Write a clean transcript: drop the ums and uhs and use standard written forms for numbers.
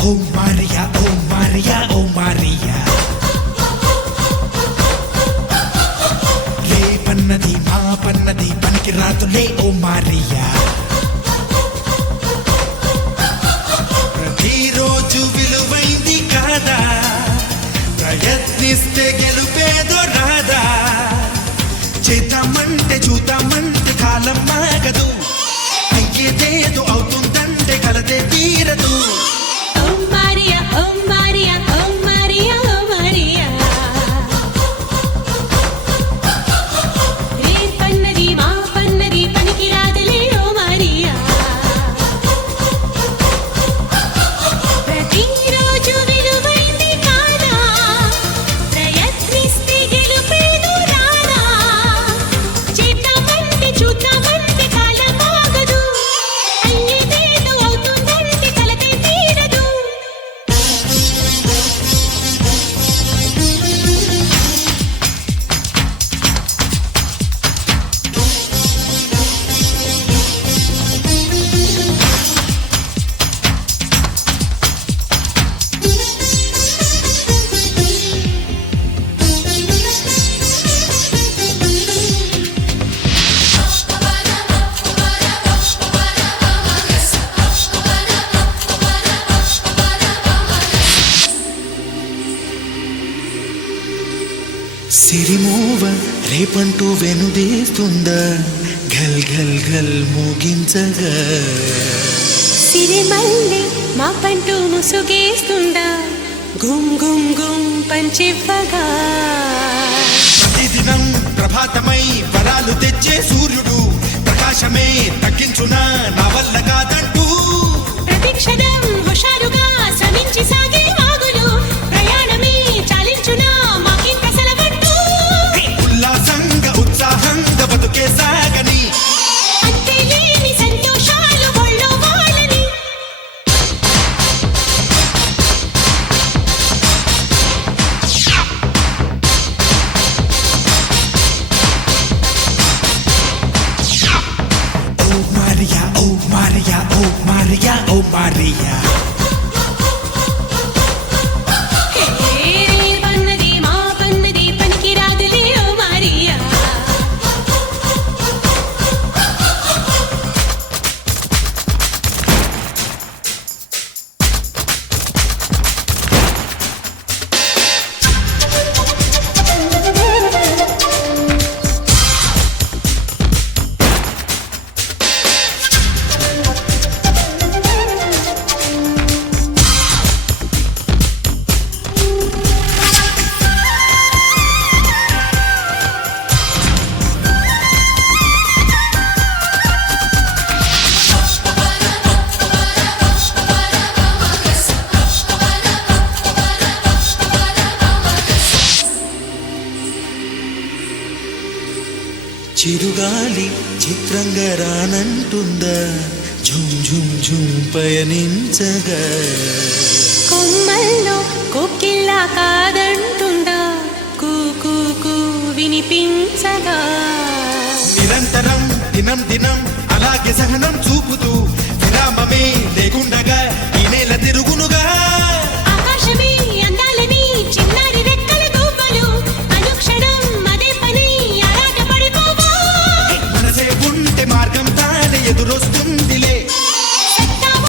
ఓ Maria ఓ Maria ఓ Maria రేపన్నది మా పన్నది పనికి రాతులే ఓ Maria ప్రతిరోజు విలువైంది కాదా ప్రయత్నిస్తే గెలుపేదో రాదా చేద్దామంటే చూద్దామంటే కాలం మాగదు అయ్యేదేదో అవుతుందంటే కలదే తీరదు సిరిమూవ రేపంటూ వెనుదీస్తుందా గల్ గల్ గల్ మోగించగా సిరిమల్లి మా పంటూ ముసుగేస్తుందా గుమ్ గుమ్ గుమ్ పంచివ్వగా ప్రతిదినం ప్రభాతమై వరాలు తెచ్చే సూర్యుడు ప్రకాశమే తగ్గించునా నా వల్ల కాదంటూ ప్రతిక్షణం హుషారుగా శ్రమించి సాగే వాగులు ప్రయాణమే చాలించునా మాకింత సెలవంటూ ఉల్లాసంగా ఉత్సాహంగా బతుకే సాగని అంతేలేని సంతోషాలు ఒళ్ళో వాళ్ళని ఓ మారియా ఓ మారియా ఓ మారియా ఓ మారియా రేపన్నది మా పన్నది పనికి రాదులే ఓ మారియా చిరుగాలి చిత్రంగా రానంటుందా ఝుమ్ ఝుమ్ ఝుమ్ పయనించగా కొమ్మల్లో కోకిల్లా కాదంటుందా కూ కూ కూ వినిపించగా నిరంతరం దినం దినం అలాగే సహనం చూపుతూ విరామమే లేకుండగా ఈ నేల తిరుగునుగా